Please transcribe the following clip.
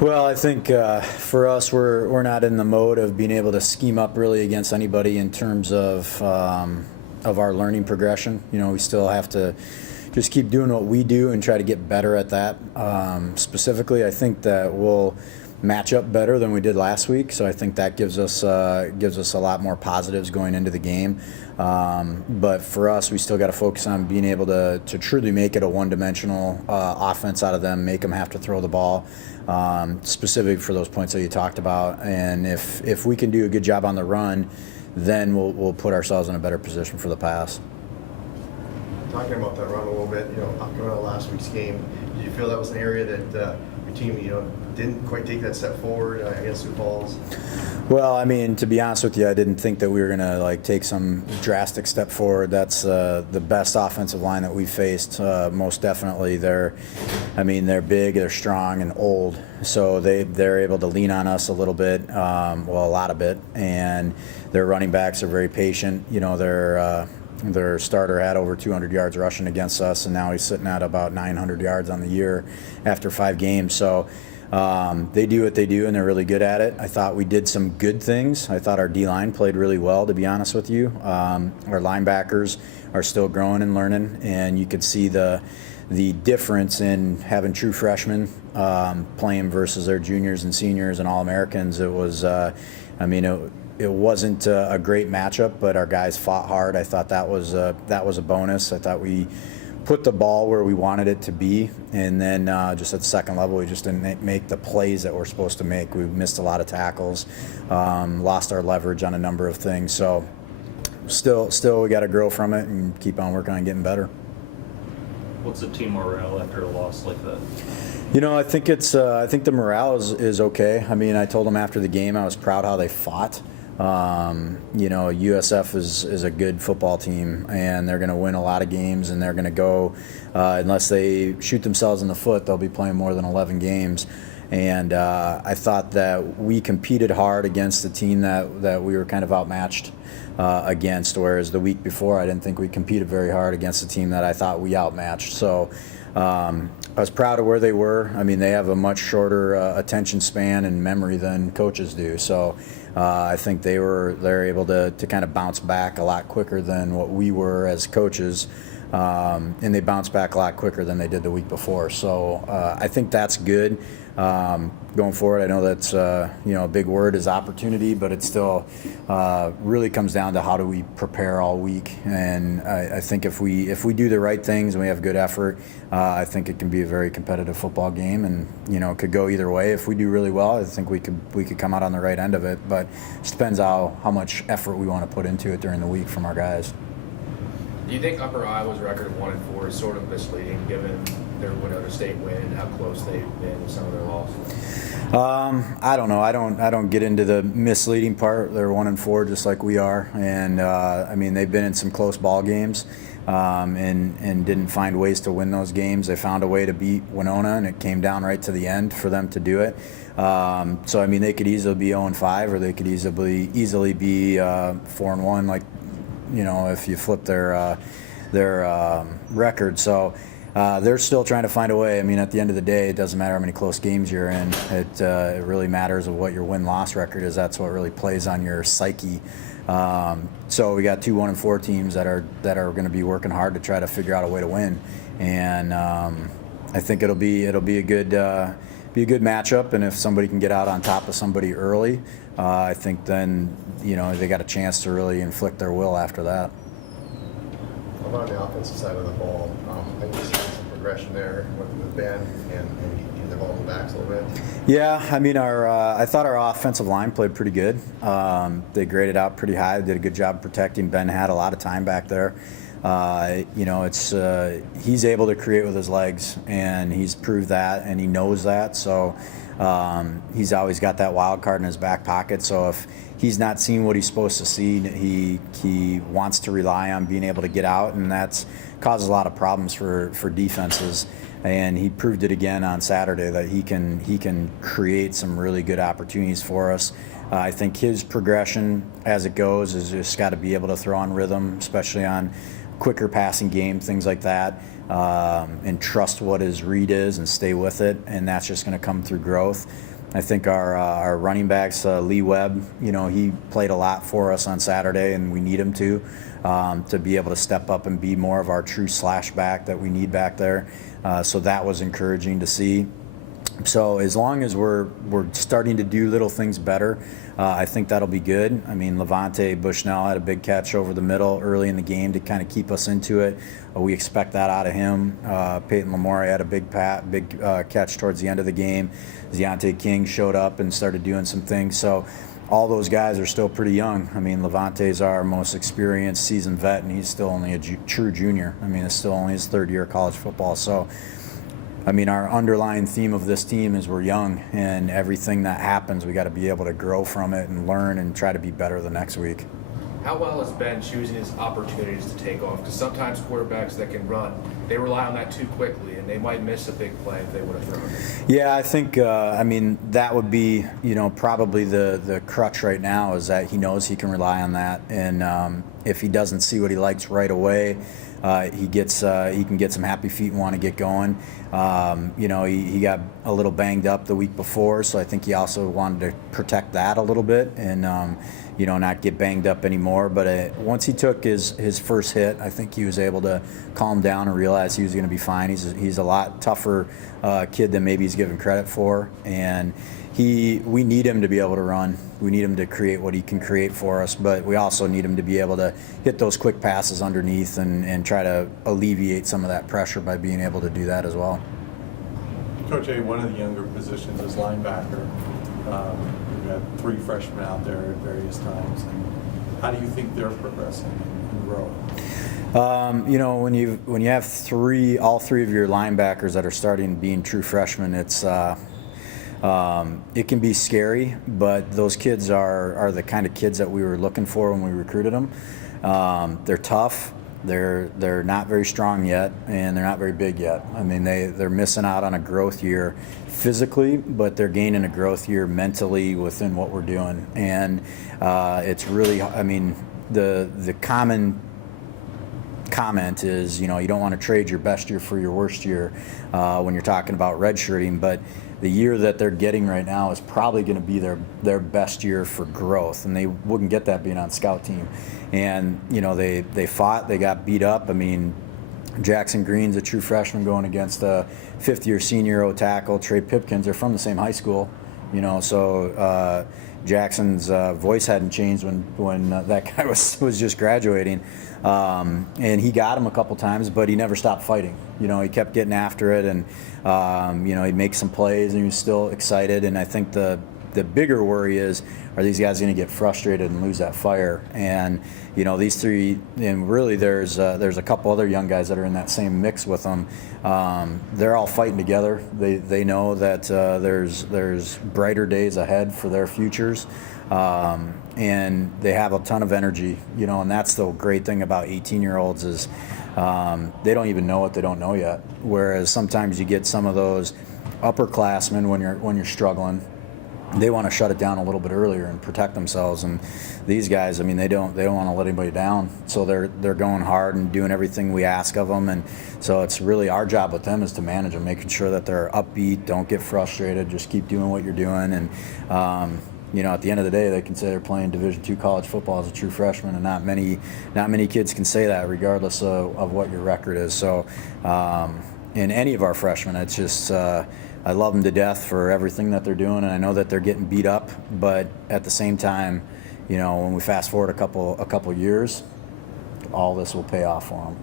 Well, I think for us, we're not in the mode of being able to scheme up really against anybody in terms of our learning progression. We still have to just keep doing what we do and try to get better at that. Specifically, I think that we'll match up better than we did last week, so I think that gives us a lot more positives going into the game. But for us, we still got to focus on being able to truly make it a one-dimensional offense out of them, make them have to throw the ball, specific for those points that you talked about. And if we can do a good job on the run, then we'll put ourselves in a better position for the pass. Talking about that run a little bit, coming out of last week's game, did you feel that was an area that your team, didn't quite take that step forward against Sioux Falls? Well, I mean, to be honest with you, I didn't think that we were going to take some drastic step forward. That's the best offensive line that we faced. Most definitely, they're big, they're strong, and old, so they're able to lean on us a little bit, a lot of it, and their running backs are very patient. Their starter had over 200 yards rushing against us, and now he's sitting at about 900 yards on the year after 5 games. So they do what they do, and they're really good at it. I thought we did some good things. I thought our D-line played really well, to be honest with you. Our linebackers are still growing and learning, and you could see the difference in having true freshmen playing versus their juniors and seniors and All-Americans. It was, it wasn't a great matchup, but our guys fought hard. I thought that was a bonus. I thought we put the ball where we wanted it to be, and then just at the second level, we just didn't make the plays that we're supposed to make. We missed a lot of tackles, lost our leverage on a number of things. So still we got to grow from it and keep on working on getting better. What's the team morale after a loss like that? I think I think the morale is okay. I mean, I told them after the game I was proud how they fought. USF is a good football team, and they're going to win a lot of games, and they're going to go, unless they shoot themselves in the foot, they'll be playing more than 11 games. And I thought that we competed hard against the team that we were kind of outmatched against, whereas the week before I didn't think we competed very hard against the team that I thought we outmatched. So I was proud of where they were. I mean, they have a much shorter attention span and memory than coaches do. So I think they're able to kind of bounce back a lot quicker than what we were as coaches. And they bounced back a lot quicker than they did the week before. So I think that's good. Going forward, I know that's a big word is opportunity, but it still really comes down to how do we prepare all week. And I think if we do the right things and we have good effort, I think it can be a very competitive football game, and it could go either way. If we do really well, I think we could come out on the right end of it. But it just depends how much effort we want to put into it during the week from our guys. Do you think Upper Iowa's record of 1-4 is sort of misleading, given their Winona State win and how close they've been with some of their losses? I don't know. I don't get into the misleading part. They're 1-4 just like we are, and they've been in some close ball games, and didn't find ways to win those games. They found a way to beat Winona, and it came down right to the end for them to do it. So they could easily be 0-5, or they could easily be 4-1, like if you flip their record. So they're still trying to find a way. I mean, at the end of the day, it doesn't matter how many close games you're in. It really matters of what your win-loss record is. That's what really plays on your psyche. So we got 2 1-4 teams that are going to be working hard to try to figure out a way to win. And I think it'll be a good matchup. And if somebody can get out on top of somebody early, I think then they got a chance to really inflict their will after that. How about on the offensive side of the ball? I think we've seen some progression there with Ben and maybe the ball in the backs a little bit. Yeah, I thought our offensive line played pretty good. They graded out pretty high. They did a good job protecting. Ben had a lot of time back there. He's able to create with his legs, and he's proved that, and he knows that. So he's always got that wild card in his back pocket. So if he's not seeing what he's supposed to see, he wants to rely on being able to get out, and that's causes a lot of problems for defenses. And he proved it again on Saturday that he can create some really good opportunities for us. I think his progression as it goes is just got to be able to throw on rhythm, especially on quicker passing game, things like that, and trust what his read is and stay with it, and that's just going to come through growth. I think our running backs, Lee Webb, he played a lot for us on Saturday, and we need him to be able to step up and be more of our true slash back that we need back there. So that was encouraging to see. So as long as we're starting to do little things better, I think that'll be good. I mean, Levante Bushnell had a big catch over the middle early in the game to kind of keep us into it. We expect that out of him. Peyton Lamore had a big catch towards the end of the game. Deontay King showed up and started doing some things. So all those guys are still pretty young. I mean, Levante's our most experienced seasoned vet, and he's still only a true junior. I mean, it's still only his third year of college football. So I mean, our underlying theme of this team is we're young, and everything that happens, we got to be able to grow from it and learn and try to be better the next week. How well has Ben choosing his opportunities to take off? Because sometimes quarterbacks that can run, they rely on that too quickly, and they might miss a big play if they would have thrown it. Yeah, I think, I mean, that would be, probably the crutch right now is that he knows he can rely on that. And if he doesn't see what he likes right away, he can get some happy feet and want to get going. He got a little banged up the week before, so I think he also wanted to protect that a little bit and not get banged up anymore. But once he took his first hit, I think he was able to calm down and realize he was going to be fine. He's a lot tougher kid than maybe he's given credit for, and we need him to be able to run. We need him to create what he can create for us, but we also need him to be able to hit those quick passes underneath and try to alleviate some of that pressure by being able to do that as well. Coach A, one of the younger positions is linebacker. We've got 3 freshmen out there at various times. And how do you think they're progressing and growing? When you have all three of your linebackers that are starting being true freshmen, it can be scary, but those kids are the kind of kids that we were looking for when we recruited them. They're tough. They're not very strong yet, and they're not very big yet. I mean, they're missing out on a growth year physically, but they're gaining a growth year mentally within what we're doing. And it's really, I mean, the common comment is, you don't want to trade your best year for your worst year when you're talking about redshirting, but the year that they're getting right now is probably going to be their best year for growth, and they wouldn't get that being on scout team. And they fought, they got beat up. I mean, Jackson Green's a true freshman going against a fifth-year senior O-tackle, Trey Pipkins. They're from the same high school, so Jackson's voice hadn't changed when that guy was just graduating, and he got him a couple times, but he never stopped fighting. He kept getting after it, and he'd make some plays, and he was still excited. And I think the bigger worry is, are these guys going to get frustrated and lose that fire? And these 3, and really there's a couple other young guys that are in that same mix with them. They're all fighting together. They know that there's brighter days ahead for their futures, and they have a ton of energy. And that's the great thing about 18-year-olds is they don't even know what they don't know yet. Whereas sometimes you get some of those upperclassmen when you're struggling, they want to shut it down a little bit earlier and protect themselves. And these guys, I mean, they don't want to let anybody down. So they're going hard and doing everything we ask of them. And so it's really our job with them is to manage them, making sure that they're upbeat, don't get frustrated, just keep doing what you're doing. And at the end of the day, they can say they're playing Division II college football as a true freshman, and not many kids can say that regardless of what your record is. So in any of our freshmen, it's just I love them to death for everything that they're doing, and I know that they're getting beat up, but at the same time, when we fast forward a couple years, all this will pay off for them.